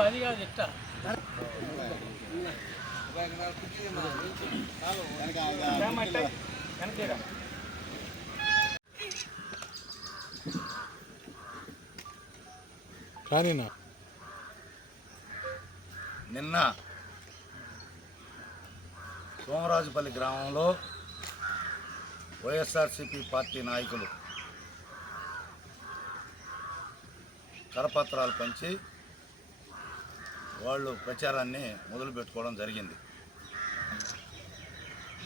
అది కాదు ఇట్ట కానీ నిన్న సోమరాజుపల్లి గ్రామంలో వైఎస్ఆర్సిపి పార్టీ నాయకులు కరపత్రాలు పంచి వాళ్ళు ప్రచారాన్ని మొదలుపెట్టుకోవడం జరిగింది.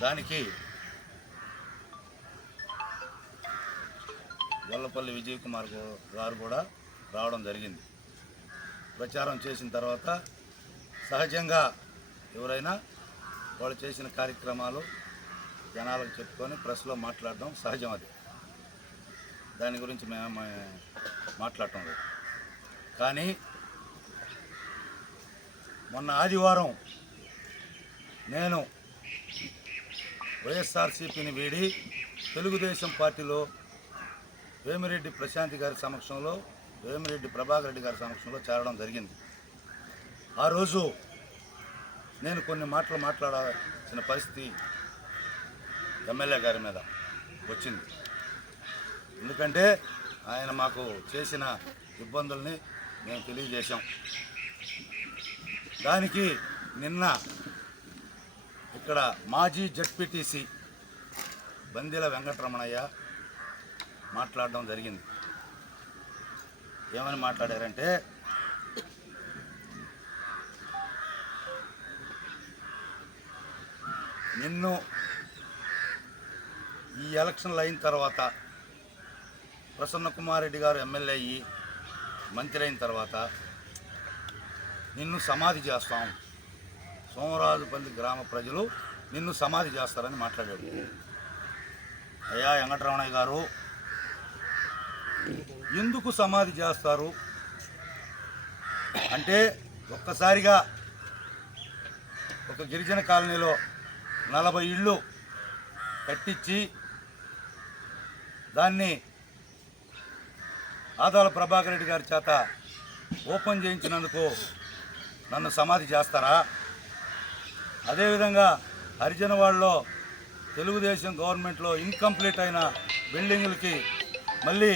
దానికి గొల్లపల్లి విజయ్ కుమార్ గారు కూడా రావడం జరిగింది. ప్రచారం చేసిన తర్వాత సహజంగా ఎవరైనా వాళ్ళు చేసిన కార్యక్రమాలు జనాలకు చెప్పుకొని ప్రెస్లో మాట్లాడడం సహజం అది. దాని గురించి మేము మాట్లాడటం లేదు. కానీ మొన్న ఆదివారం నేను వైఎస్ఆర్సీపీని వీడి తెలుగుదేశం పార్టీలో వేమిరెడ్డి ప్రశాంతి గారి సమక్షంలో వేమిరెడ్డి ప్రభాకర్ రెడ్డి గారి సమక్షంలో చేరడం జరిగింది. ఆ రోజు నేను కొన్ని మాటలు మాట్లాడాల్సిన పరిస్థితి ఎమ్మెల్యే గారి మీద వచ్చింది. ఎందుకంటే ఆయన మాకు చేసిన ఇబ్బందుల్ని మేము తెలియజేశాం. దానికి నిన్న ఇక్కడ మాజీ జడ్పీటీసీ బందెల వెంకటరమణయ్య మాట్లాడడం జరిగింది. ఏమని మాట్లాడారంటే నిన్ను ఈ ఎలక్షన్లు అయిన తర్వాత ప్రసన్న కుమార్ రెడ్డి గారు ఎమ్మెల్యే అయ్యి మంత్రి అయిన తర్వాత నిన్ను సమాధి చేస్తాం. సోమరాజుపల్లి గ్రామ ప్రజలు నిన్ను సమాధి చేస్తారని మాట్లాడాడు. అయ్యా వెంకటరమణయ్య గారు ఎందుకు సమాధి చేస్తారు? అంటే ఒక్కసారిగా ఒక గిరిజన కాలనీలో నలభై ఇళ్ళు కట్టించి దాన్ని ఆదాల ప్రభాకర్ రెడ్డి గారి చేత ఓపెన్ చేయించినందుకు నన్ను సమాధి చేస్తారా? అదేవిధంగా హరిజనవాడలో తెలుగుదేశం గవర్నమెంట్లో ఇన్కంప్లీట్ అయిన బిల్డింగులకి మళ్ళీ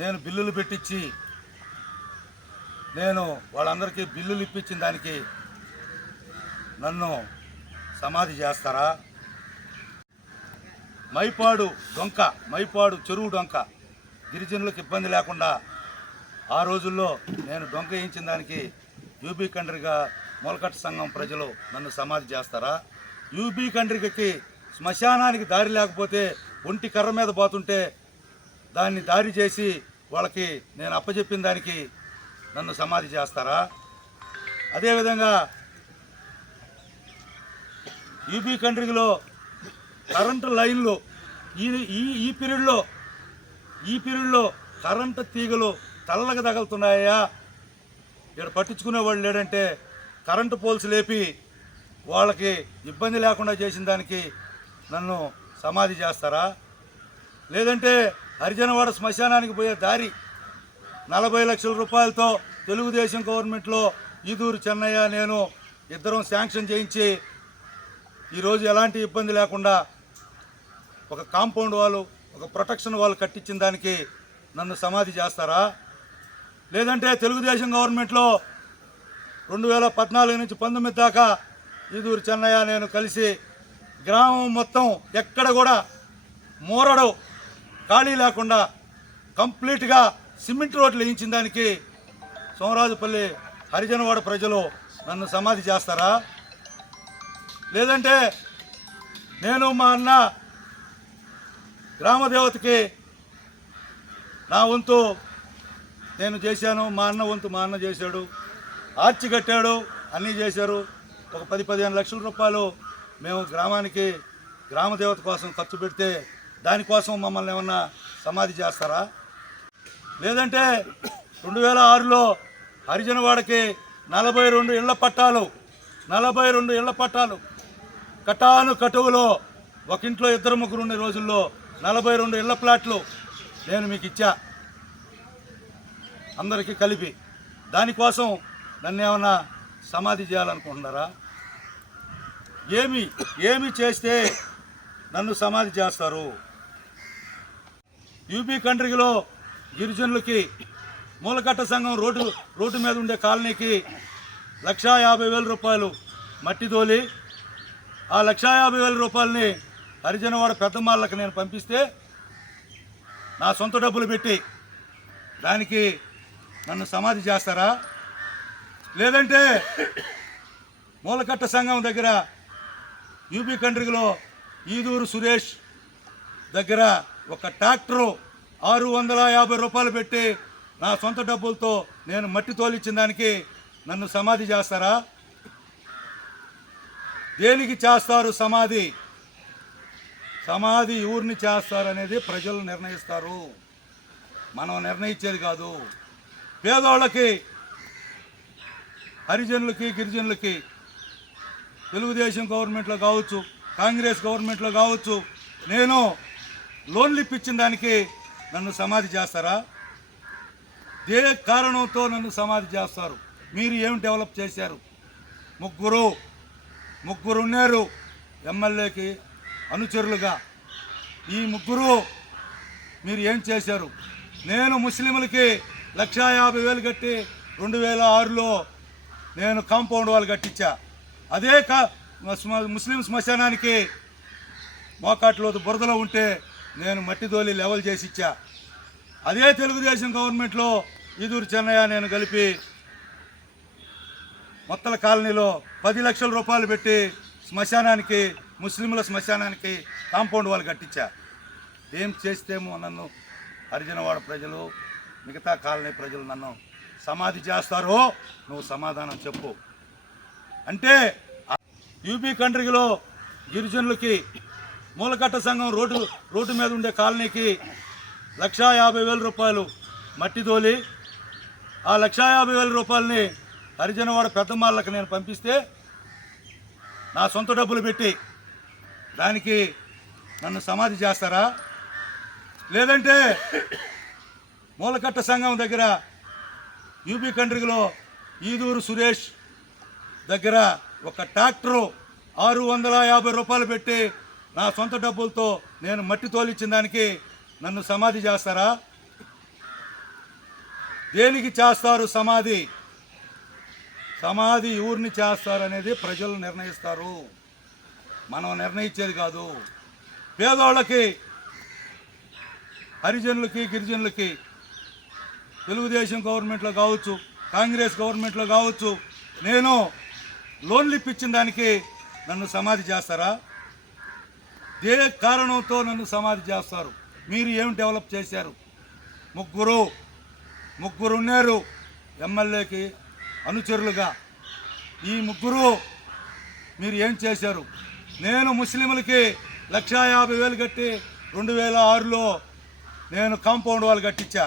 నేను బిల్లులు పెట్టించి నేను వాళ్ళందరికీ బిల్లులు ఇప్పించిన దానికి నన్ను సమాధి చేస్తారా? మైపాడు డొంక మైపాడు చెరువు డొంక. గిరిజనులకు ఇబ్బంది లేకుండా ఆ రోజుల్లో నేను డొంక వేయించిన దానికి యూబీ కండ్రిగా మొలకట్ సంఘం ప్రజలు నన్ను సమాధి చేస్తారా? యూబీ కండ్రికకి శ్మశానానికి దారి లేకపోతే ఒంటి కర్ర మీద పోతుంటే దాన్ని దారి చేసి వాళ్ళకి నేను అప్పచెప్పిన దానికి నన్ను సమాధి చేస్తారా? అదేవిధంగా యూబీ కంట్రీలో కరెంటు లైన్లు ఈ ఈ ఈ పీరియడ్లో ఈ పీరియడ్లో కరెంటు తీగలు తల్లగా తగులుతున్నాయా? ఇక్కడ పట్టించుకునే వాళ్ళు లేడంటే కరెంటు పోల్స్ లేపి వాళ్ళకి ఇబ్బంది లేకుండా చేసిన దానికి నన్ను సమాధి చేస్తారా? లేదంటే హరిజనవాడ శ్మశానానికి పోయే దారి నలభై లక్షల రూపాయలతో తెలుగుదేశం గవర్నమెంట్లో ఈదూరు చెన్నయ్య నేను ఇద్దరం శాంక్షన్ చేయించి ఈరోజు ఎలాంటి ఇబ్బంది లేకుండా ఒక కాంపౌండ్ వాళ్ళు ఒక ప్రొటెక్షన్ వాళ్ళు కట్టించిన దానికి నన్ను సమాధి చేస్తారా? లేదంటే తెలుగుదేశం గవర్నమెంట్లో రెండు వేల పద్నాలుగు నుంచి పంతొమ్మిది దాకా ఈదూరు చెన్నయ్య నేను కలిసి గ్రామం మొత్తం ఎక్కడ కూడా మూరడు ఖాళీ లేకుండా కంప్లీట్గా సిమెంట్ రోడ్లు వేయించిన దానికి సోమరాజుపల్లి హరిజనవాడ ప్రజలు నన్ను సమాధి చేస్తారా? లేదంటే నేను మా అన్న గ్రామదేవతకి నా వంతు నేను చేశాను మా అన్న వంతు మా అన్న చేశాడు. ఆర్చి కట్టాడు అన్నీ చేశారు. ఒక పది పదిహేను లక్షల రూపాయలు మేము గ్రామానికి గ్రామదేవత కోసం ఖర్చు పెడితే దానికోసం మమ్మల్ని ఏమన్నా సమాధి చేస్తారా? లేదంటే రెండు వేల ఆరులో హరిజనవాడకి నలభై రెండు ఇళ్ళ పట్టాలు నలభై రెండు ఇళ్ళ పట్టాలు కటాను కటువులో ఒక ఇంట్లో ఇద్దరు ముగ్గురు ఉండే రోజుల్లో నలభై రెండు ఇళ్ళ ప్లాట్లు నేను మీకు ఇచ్చా. అందరికీ కలిపి దానికోసం నన్ను ఏమన్నా సమాధి చేయాలనుకుంటున్నారా? ఏమి ఏమి చేస్తే నన్ను సమాధి చేస్తారు? యూపీ కంట్రీలో గిరిజనులకి మూలకట్ట సంఘం రోడ్డు రోడ్డు మీద ఉండే కాలనీకి లక్షా యాభై వేల రూపాయలు మట్టి తోలి ఆ లక్షా యాభై వేల రూపాయలని హరిజనవాడ పెద్దమాళ్ళకి నేను పంపిస్తే నా సొంత డబ్బులు పెట్టి దానికి నన్ను సమాధి చేస్తారా? లేదంటే మూలకట్ట సంఘం దగ్గర యూపీ కంట్రీలో ఈదూరు సురేష్ దగ్గర ఒక ట్రాక్టరు ఆరు వందల యాభై రూపాయలు పెట్టి నా సొంత డబ్బులతో నేను మట్టి తోలిచ్చిన దానికి నన్ను సమాధి చేస్తారా? దేనికి చేస్తారు సమాధి? సమాధి ఎవరిని చేస్తారు అనేది ప్రజలు నిర్ణయిస్తారు. మనం నిర్ణయించేది కాదు. పేదోళ్ళకి హరిజనులకి గిరిజనులకి తెలుగుదేశం గవర్నమెంట్లో కావచ్చు కాంగ్రెస్ గవర్నమెంట్లో కావచ్చు నేను లోన్లు ఇప్పించిన దానికి నన్ను సమాధి చేస్తారా? ఏ కారణంతో నన్ను సమాధి చేస్తారు. మీరు ఏం డెవలప్ చేశారు? ముగ్గురు ముగ్గురు ఉన్నారు ఎమ్మెల్యేకి అనుచరులుగా. ఈ ముగ్గురు మీరు ఏం చేశారు? నేను ముస్లింలకి లక్షా యాభై వేలు కట్టి రెండు వేల ఆరులో నేను కాంపౌండ్ వాళ్ళు కట్టించా. అదే కా ముస్లిం శ్మశానానికి మోకాట్లో బురదలో ఉంటే నేను మట్టి తోలి లెవెల్ చేసి ఇచ్చా. అదే తెలుగుదేశం గవర్నమెంట్లో ఈదూరు చెన్నయ్య నేను కలిపి మొత్తల కాలనీలో పది లక్షల రూపాయలు పెట్టి శ్మశానానికి ముస్లింల శ్మశానానికి కాంపౌండ్ వాళ్ళు కట్టించా. ఏం చేస్తేమో నన్ను హరిజనవాడ ప్రజలు మిగతా కాలనీ ప్రజలు నన్ను సమాధి చేస్తారో నువ్వు సమాధానం చెప్పు. అంటే యూపీ కంట్రీలో గిరిజనులకి మూలకట్ట సంఘం రోడ్డు రోడ్డు మీద ఉండే కాలనీకి లక్షా యాభై వేల రూపాయలు మట్టి తోలి ఆ లక్షా యాభై వేల రూపాయలని హరిజనవాడ పెద్దమాళ్ళకి నేను పంపిస్తే నా సొంత డబ్బులు పెట్టి దానికి నన్ను సమాధి చేస్తారా? లేదంటే మూలకట్ట సంఘం దగ్గర యూపీ కంట్రీలో ఈదూరు సురేష్ దగ్గర ఒక ట్రాక్టరు ఆరు వందల యాభై రూపాయలు పెట్టి నా సొంత డబ్బులతో నేను మట్టి తోలిచ్చిన దానికి నన్ను సమాధి చేస్తారా? దేనికి చేస్తారు సమాధి? సమాధి ఎవరిని చేస్తారు అనేది ప్రజలు నిర్ణయిస్తారు. మనం నిర్ణయించేది కాదు. పేదోళ్ళకి హరిజనులకి గిరిజనులకి తెలుగుదేశం గవర్నమెంట్లో కావచ్చు కాంగ్రెస్ గవర్నమెంట్లో కావచ్చు నేను లోన్లు ఇప్పించిన దానికి నన్ను సమాధి చేస్తారా? ఏ కారణంతో నన్ను సమాధి చేస్తారు. మీరు ఏం డెవలప్ చేశారు? ముగ్గురు ముగ్గురు ఉన్నారు ఎమ్మెల్యేకి అనుచరులుగా. ఈ ముగ్గురు మీరు ఏం చేశారు? నేను ముస్లింలకి లక్షా యాభై వేలు కట్టి రెండు వేల ఆరులో నేను కాంపౌండ్ వాళ్ళు కట్టించా.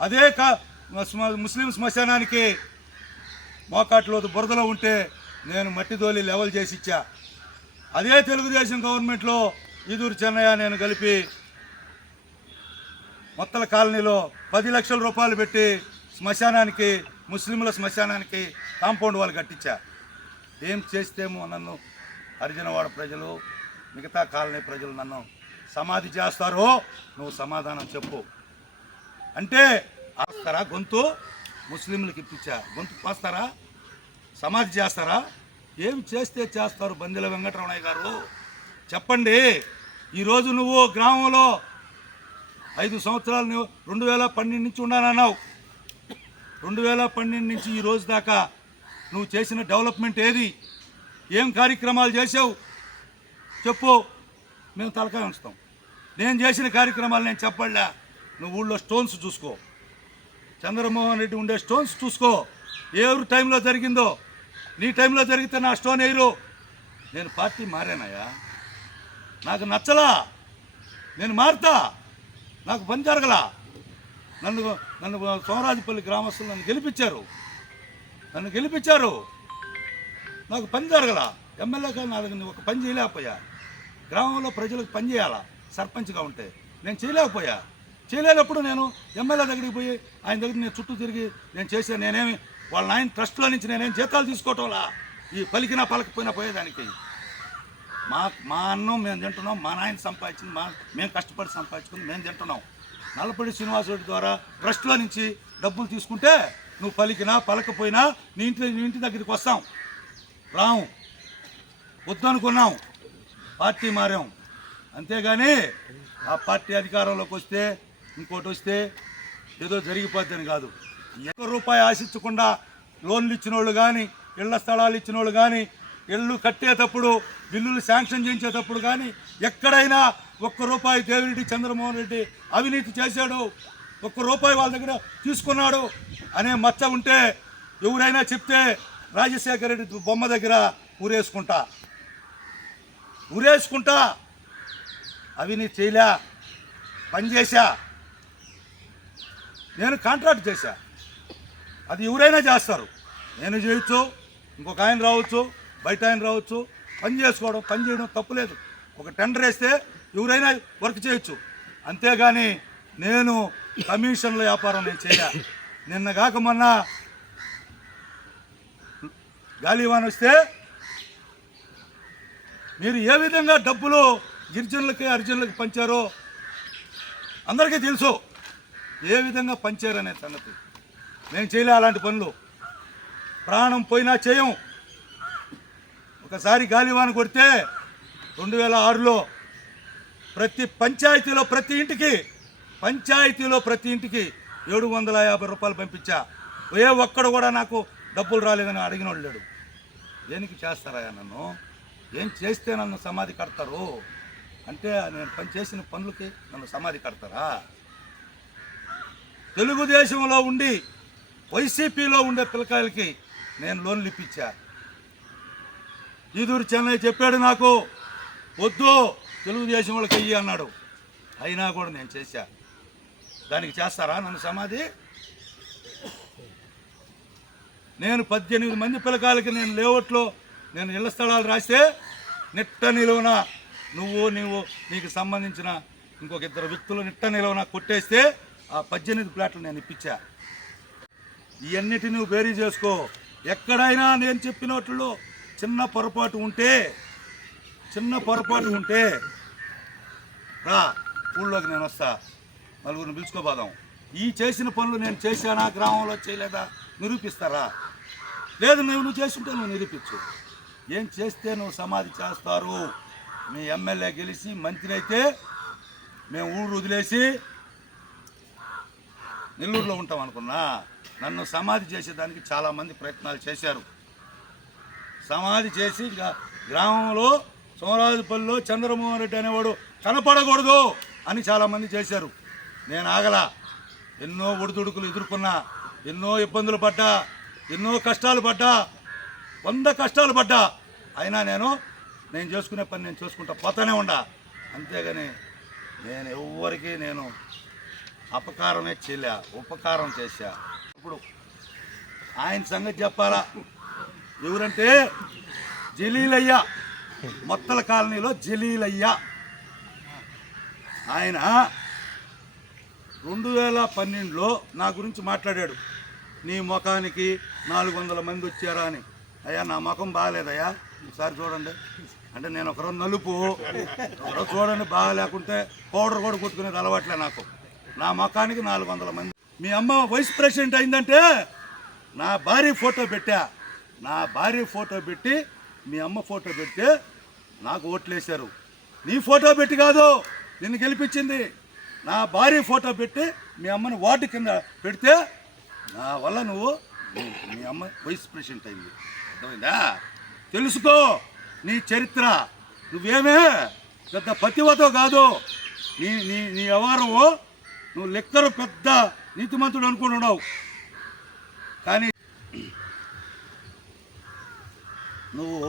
అదే కా ముస్లిం శ్మశానానికి మోకాట్లో బురదలో ఉంటే నేను మట్టి తోలి లెవెల్ చేసి ఇచ్చా. అదే తెలుగుదేశం గవర్నమెంట్లో ఈదూరు చెన్నయ్య నేను కలిపి మొత్తల కాలనీలో పది లక్షల రూపాయలు పెట్టి శ్మశానానికి ముస్లింల శ్మశానానికి కాంపౌండ్ వాళ్ళు కట్టించా. ఏం చేస్తేమో నన్ను హరిజనవాడ ప్రజలు మిగతా కాలనీ ప్రజలు నన్ను సమాధి చేస్తారో నువ్వు సమాధానం చెప్పు. అంటే ఆస్తారా? గొంతు ముస్లింలకు ఇప్పించారు గొంతు పోస్తారా? సమాధి చేస్తారా? ఏం చేస్తే చేస్తారు బందెల వెంకటరమణయ్య గారు? చెప్పండి. ఈరోజు నువ్వు గ్రామంలో ఐదు సంవత్సరాలు నువ్వు రెండు వేల పన్నెండు నుంచి ఉన్నానన్నావు రెండు వేల పన్నెండు నుంచి ఈ రోజు దాకా నువ్వు చేసిన డెవలప్మెంట్ ఏది? ఏం కార్యక్రమాలు చేసావు చెప్పు. మేము తలకాయ ఉంచుతాం నేను చేసిన కార్యక్రమాలు నేను చెప్పలే నువ్వు ఊళ్ళో స్టోన్స్ చూసుకో. చంద్రమోహన్ రెడ్డి ఉండే స్టోన్స్ చూసుకో. ఎవరు టైంలో జరిగిందో నీ టైంలో జరిగితే నా స్టోన్ వేయరు నేను పార్టీ మారానయ్యా. నాకు నచ్చలా. నేను మారుతా. నాకు పని జరగలా. నన్ను నన్ను సోమరాజపల్లి గ్రామస్తులు నన్ను గెలిపించారు. నన్ను గెలిపించారు. నాకు పని జరగల. ఎమ్మెల్యేగా నాకు ఒక పని చేయలేకపోయా. గ్రామంలో ప్రజలకు పని చేయాలా? సర్పంచ్గా ఉంటే. నేను చేయలేకపోయా. చేయలేనప్పుడు నేను ఎమ్మెల్యే దగ్గరికి పోయి ఆయన దగ్గర నేను చుట్టూ తిరిగి నేను చేసే నేనేమి వాళ్ళ నాయన ట్రస్ట్లో నుంచి నేనేం జీతాలు తీసుకోవటంలా? ఈ పలికినా పలకపోయినా పోయేదానికి. మా మా అన్నం మేము తింటున్నాం మా నాయన సంపాదించింది మా మేము కష్టపడి సంపాదించుకుని మేము తింటున్నాం. నల్లపల్లి శ్రీనివాసరెడ్డి ద్వారా ట్రస్ట్లో నుంచి డబ్బులు తీసుకుంటే నువ్వు పలికినా పలకపోయినా నీ ఇంటి నీ ఇంటి దగ్గరికి వస్తాం. రాము వద్దనుకున్నాం. పార్టీ మారాం. అంతేగాని ఆ పార్టీ అధికారంలోకి వస్తే ఇంకోటి వస్తే ఏదో జరిగిపోద్దని కాదు. ఒక్క రూపాయి ఆశించకుండా లోన్లు ఇచ్చిన వాళ్ళు కానీ ఇళ్ళ స్థలాలు ఇచ్చిన వాళ్ళు కానీ ఇళ్ళు కట్టేటప్పుడు బిల్లులు శాంక్షన్ చేయించేటప్పుడు కానీ ఎక్కడైనా ఒక్క రూపాయి దేవిరెడ్డి చంద్రమోహన్ రెడ్డి అవినీతి చేశాడు ఒక్క రూపాయి వాళ్ళ దగ్గర తీసుకున్నాడు అనే మచ్చ ఉంటే ఎవరైనా చెప్తే రాజశేఖర రెడ్డి బొమ్మ దగ్గర ఊరేసుకుంటా. ఊరేసుకుంటా. అవినీతి చేయలే. పని చేశా. నేను కాంట్రాక్ట్ చేశా. అది ఎవరైనా చేస్తారు. నేను చేయొచ్చు ఇంకొక ఆయన రావచ్చు బయట ఆయన రావచ్చు. పని చేసుకోవడం పని చేయడం తప్పులేదు ఒక టెండర్ వేస్తే ఎవరైనా వర్క్ చేయొచ్చు. అంతేగాని నేను కమిషన్ల వ్యాపారం నేను చేయా. నిన్న కాక మొన్న గాలివాన్ వస్తే మీరు ఏ విధంగా డబ్బులు గిరిజనులకి అర్జునులకి పంచారో అందరికీ తెలుసు. ఏ విధంగా పంచారనే సంగతి? మేము చేయలే అలాంటి పనులు. ప్రాణం పోయినా చేయం. ఒకసారి గాలివాన కొడితే రెండు వేల ఆరులో ప్రతి పంచాయతీలో ప్రతి ఇంటికి పంచాయతీలో ప్రతి ఇంటికి ఏడు వందల యాభై రూపాయలు పంపించా. ఏ ఒక్కడు కూడా నాకు డబ్బులు రాలేదని అడిగిన లేడు. దేనికి చేస్తారా నన్ను? ఏం చేస్తే నన్ను సమాధి కడతారు? అంటే నేను పని చేసిన పనులకి నన్ను సమాధి కడతారా? తెలుగుదేశంలో ఉండి వైసీపీలో ఉండే పిల్లకాయలకి నేను లోన్లు ఇప్పించా. ఈదూరు చెన్నై చెప్పాడు నాకు వద్దు తెలుగుదేశం వాళ్ళకి వెయ్యి అన్నాడు. అయినా కూడా నేను చేశా. దానికి చేస్తారా నన్ను సమాధి? నేను పద్దెనిమిది మంది పిల్లకాయలకి నేను లేఅవుట్లో నేను ఇళ్ళ స్థలాలు రాస్తే నిట్ట నిలువున నువ్వు నీవు నీకు సంబంధించిన ఇంకొక ఇద్దరు వ్యక్తులు నిట్ట నిలువున కొట్టేస్తే ఆ పద్దెనిమిది ప్లాట్లు నేను ఇప్పించా. ఇవన్నిటి నువ్వు బేరీ చేసుకో. ఎక్కడైనా నేను చెప్పినట్లు చిన్న పొరపాటు ఉంటే చిన్న పొరపాటు ఉంటే రా ఊళ్ళోకి నేను వస్తా. నలుగురిని పిలుచుకోపోదాం ఈ చేసిన పనులు నేను చేశానా? గ్రామంలో చేయలేదా? నిరూపిస్తారా లేదు నువ్వు నువ్వు చేస్తుంటే నువ్వు నిరూపించు. ఏం చేస్తే నువ్వు సమాధి చేస్తారు? మీ ఎమ్మెల్యే గెలిచి మంత్రి అయితే మేము ఊరు వదిలేసి నెల్లూరులో ఉంటాం అనుకున్నా నన్ను సమాధి చేసేదానికి చాలామంది ప్రయత్నాలు చేశారు. సమాధి చేసి ఇంకా గ్రామంలో సోమరాజుపల్లిలో చంద్రమోహన్ రెడ్డి అనేవాడు కనపడకూడదు అని చాలామంది చేశారు. నేను ఆగలా. ఎన్నో ఒడిదుడుకులు ఎదుర్కొన్నా ఎన్నో ఇబ్బందులు పడ్డా ఎన్నో కష్టాలు పడ్డా వంద కష్టాలు పడ్డా. అయినా నేను నేను చేసుకునే పని నేను చేసుకుంటా పోతానే ఉండా. అంతేగాని నేను ఎవ్వరికి నేను అపకారమే చేయలే ఉపకారం చేశా. ఇప్పుడు ఆయన సంగతి చెప్పాలా? ఎవరంటే జలీలయ్య మొత్తల కాలనీలో జలీలయ్య. ఆయన రెండు వేల పన్నెండులో నా గురించి మాట్లాడాడు. నీ ముఖానికి నాలుగు వందల మంది వచ్చారా అని. అయ్యా నా ముఖం బాగాలేదయ్యా. ఒకసారి చూడండి. అంటే నేను ఒకరోజు నలుపు ఒకరోజు చూడండి బాగా లేకుంటే పౌడర్ కూడా కొట్టుకునేది అలవాట్లే నాకు. నా మకానికి నాలుగు వందల మంది. మీ అమ్మ వైస్ ప్రెసిడెంట్ అయిందంటే నా భార్య ఫోటో పెట్టా. నా భార్య ఫోటో పెట్టి మీ అమ్మ ఫోటో పెడితే నాకు ఓట్లేశారు. నీ ఫోటో పెట్టి కాదు నిన్ను గెలిపించింది. నా భార్య ఫోటో పెట్టి మీ అమ్మని వార్డు కింద పెడితే నా వల్ల నువ్వు మీ అమ్మ వైస్ ప్రెసిడెంట్ అయింది. అర్థమైందా? తెలుసుకో నీ చరిత్ర. నువ్వేమే పెద్ద పతివతో కాదు. నీ నీ నీ వ్యవహారము నువ్వు లెక్కరు పెద్ద నీతిమంతుడు అనుకుంటున్నావు కానీ నువ్వు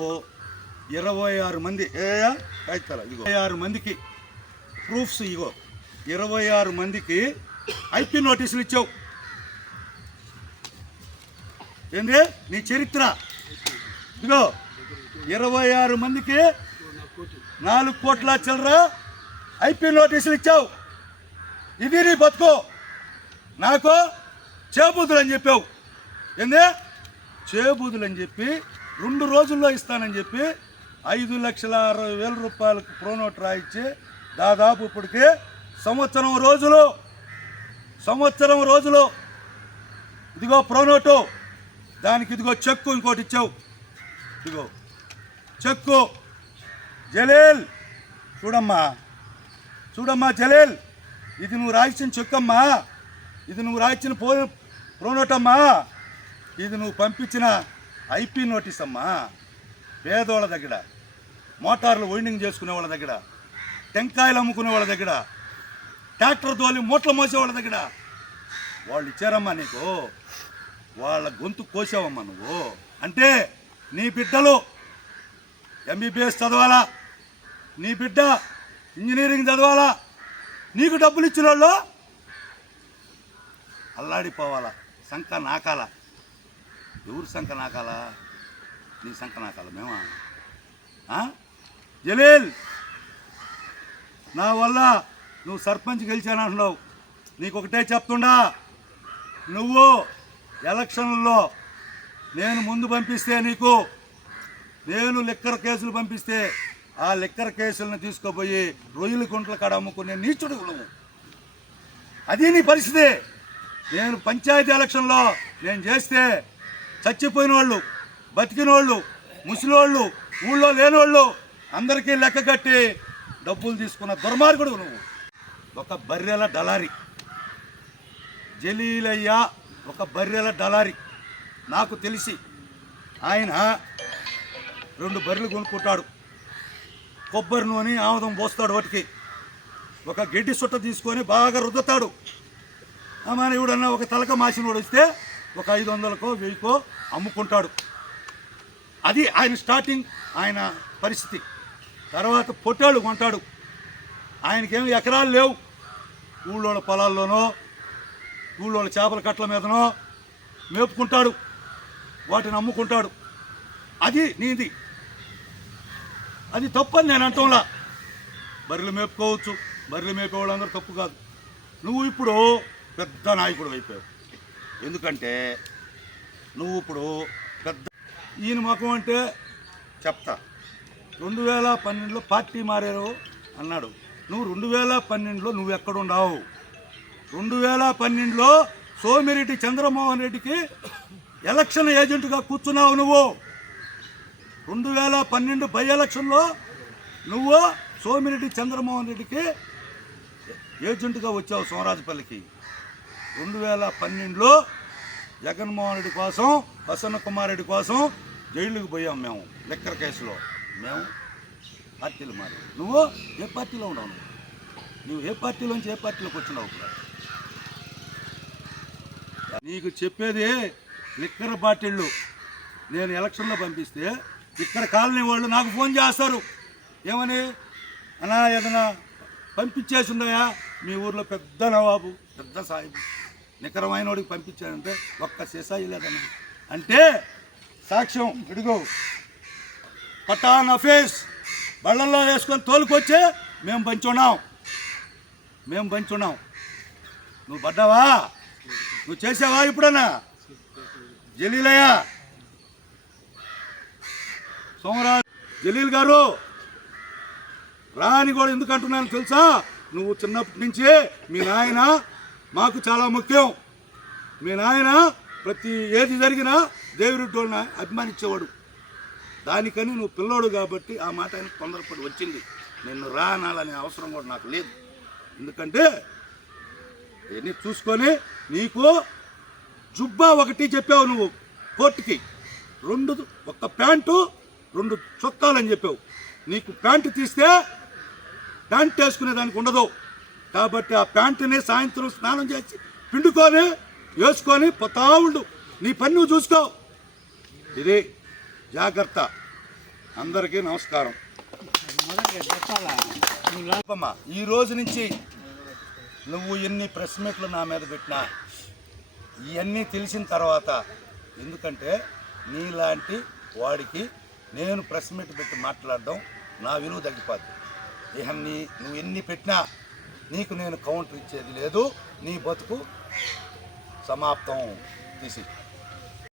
ఇరవై ఆరు మంది ఏ కాగితాలు ఇగో ఇరవై ఆరు మందికి ప్రూఫ్స్ ఇగో ఇరవై ఆరు మందికి ఐపీ నోటీసులు ఇచ్చావు. ఏంది? నీ చరిత్ర. ఇదిగో ఇరవై ఆరు మందికి నాలుగు కోట్ల చిల్లర ఐపీ నోటీసులు ఇచ్చావు. ఇది నీ బతుకు. నాకు చేబుద్దులు అని చెప్పావు. ఏంది? చేబూదులు అని చెప్పి రెండు రోజుల్లో ఇస్తానని చెప్పి ఐదు లక్షల అరవై వేల రూపాయలకు ప్రోనోట్ రాయించి దాదాపు ఇప్పటికే సంవత్సరం రోజులు సంవత్సరం రోజులు ఇదిగో ప్రోనోటు దానికి ఇదిగో చెక్కు ఇంకోటి ఇచ్చావు. ఇదిగో చెక్కు. జలీల్ చూడమ్మా. చూడమ్మా జలీల్. ఇది నువ్వు రాయించిన చెక్కమ్మా. ఇది నువ్వు రాయించిన పో ప్రోనోటమ్మా. ఇది నువ్వు పంపించిన ఐపీ నోటీస్ అమ్మా పేదోళ్ళ దగ్గర మోటార్లు వైండింగ్ చేసుకునే వాళ్ళ దగ్గర టెంకాయలు అమ్ముకునే వాళ్ళ దగ్గర ట్రాక్టర్ తోలి మూటలు మోసే వాళ్ళ దగ్గర. వాళ్ళు ఇచ్చారమ్మా నీకు. వాళ్ళ గొంతు కోసావమ్మా నువ్వు. అంటే నీ బిడ్డలు ఎంబీబీఎస్ చదవాలా? నీ బిడ్డ ఇంజనీరింగ్ చదవాలా? నీకు డబ్బులు ఇచ్చిన వాళ్ళు అల్లాడిపోవాలా. సంఖ నాకాల. ఎవరు సంఖ నాకాల? నీ సంఖ నాకాల మేమా? జలీల్! నా వల్ల నువ్వు సర్పంచ్ గెలిచానంటున్నావు నీకు ఒకటే చెప్తుండా. నువ్వు ఎలక్షన్లలో నేను ముందు పంపిస్తే నీకు నేను లిక్కర్ కేసులు పంపిస్తే ఆ లిక్కర్ కేసులను తీసుకుపోయి రొయ్యల గుంటలు కాడ అమ్ముకునే నీచుడు నువ్వు. అది నీ పరిస్థితి. నేను పంచాయతీ ఎలక్షన్లో నేను చేస్తే చచ్చిపోయిన వాళ్ళు బతికిన వాళ్ళు ముసలివాళ్ళు ఊళ్ళో లేని వాళ్ళు అందరికీ లెక్క కట్టి డబ్బులు తీసుకున్న దుర్మార్గుడు నువ్వు. ఒక బర్రెల డలారి జలీలయ్య ఒక బర్రెల డలారి నాకు తెలిసి ఆయన రెండు బర్రెలు కొనుక్కుంటాడు. కొబ్బరి నూనె ఆముదం పోస్తాడు వాటికి. ఒక గడ్డి సుట్ట తీసుకొని బాగా రుద్దుతాడు. మన ఎవడన్నా ఒక తలక మాసినోడు వస్తే ఒక ఐదు వందలకో వెయ్యికో అమ్ముకుంటాడు. అది ఆయన స్టార్టింగ్ ఆయన పరిస్థితి. తర్వాత పొట్టాడు కొంటాడు. ఆయనకేం ఎకరాలు లేవు. ఊళ్ళోళ్ళ పొలాల్లోనో ఊళ్ళోళ్ళ చేపల కట్ల మీదనో మేపుకుంటాడు. వాటిని అమ్ముకుంటాడు. అది నీది. అది తప్పని నేను అంటంలా. బర్రెలు మేపుకోవచ్చు. బర్రెలు మేపేవాళ్ళందరూ తప్పు కాదు. నువ్వు ఇప్పుడు పెద్ద నాయకుడు అయిపోయావు. ఎందుకంటే నువ్వు ఇప్పుడు పెద్ద ఈయన ముఖం అంటే చెప్తా. రెండు వేల పన్నెండులో పార్టీ మారారు అన్నాడు. నువ్వు రెండు వేల పన్నెండులో నువ్వు ఎక్కడున్నావు రెండు వేల పన్నెండులో సోమిరెడ్డి చంద్రమోహన్ రెడ్డికి ఎలక్షన్ ఏజెంట్గా కూర్చున్నావు నువ్వు. రెండు వేల పన్నెండు బై ఎలక్షన్లో నువ్వు సోమిరెడ్డి చంద్రమోహన్ రెడ్డికి ఏజెంట్గా వచ్చావు సోమరాజపల్లికి. రెండు వేల పన్నెండులో జగన్మోహన్ రెడ్డి కోసం ప్రసన్న కుమార్ రెడ్డి కోసం జైలుకి పోయాం మేము లెక్కర కేసులో. మేము పార్టీలు మారి. నువ్వు ఏ పార్టీలో ఉన్నావు నువ్వు? నువ్వు ఏ పార్టీలోంచి ఏ పార్టీలోకి వచ్చినావు నీకు చెప్పేది లిక్కర్ బాటిళ్ళు నేను ఎలక్షన్లో పంపిస్తే ఇక్కడ కాలనీ వాళ్ళు నాకు ఫోన్ చేస్తారు. ఏమని? అన్నా ఏదైనా పంపించేసిందయా మీ ఊర్లో పెద్ద నవాబు పెద్ద సాహిబు నికరమైన వాడికి పంపించాడంటే ఒక్క సీసాయి లేదన్నా. అంటే సాక్ష్యం ఇడుగు పటాన్ అఫేస్ బళ్ళల్లో వేసుకొని తోలుకొచ్చే మేము పంచున్నాం. మేము పంచున్నాం. నువ్వు పడ్డావా? నువ్వు చేసావా ఇప్పుడన్నా? జలీలయ్యా సోమరాజు జలీల్ గారు! రాని కూడా ఎందుకు అంటున్నాను తెలుసా? నువ్వు చిన్నప్పటి నుంచి మీ నాయన మాకు చాలా ముఖ్యం. మీ నాయన ప్రతి ఏది జరిగినా దేవిరెడ్డి అభిమానించేవాడు. దానికని నువ్వు పిల్లోడు కాబట్టి ఆ మాట ఆయనకు తొందరపడి వచ్చింది. నిన్ను రా అనాలనే అవసరం కూడా నాకు లేదు. ఎందుకంటే ఇవన్నీ చూసుకొని నీకు జుబ్బా ఒకటి చెప్పావు నువ్వు కోర్టుకి. రెండు ఒక ప్యాంటు రెండు చొక్కాలని చెప్పావు. నీకు ప్యాంటు తీస్తే ప్యాంట్ వేసుకునే దానికి ఉండదు. కాబట్టి ఆ ప్యాంటుని సాయంత్రం స్నానం చేసి పిండుకొని వేసుకొని పోతా ఉండు. నీ పని నువ్వు చూసుకో. ఇది జాగ్రత్త. అందరికీ నమస్కారం. ఈ రోజు నుంచి నువ్వు ఎన్ని ప్రెస్ మీట్లు నా మీద పెట్టినా ఇవన్నీ తెలిసిన తర్వాత ఎందుకంటే నీలాంటి వాడికి నేను ప్రెస్ మీట్ పెట్టి మాట్లాడడం నా విలువ తగ్గిపోద్ది. ఇవన్నీ నువ్వు ఎన్ని పెట్టినా నీకు నేను కౌంటర్ ఇచ్చేది లేదు. నీ బతుకు సమాప్తం. తీసి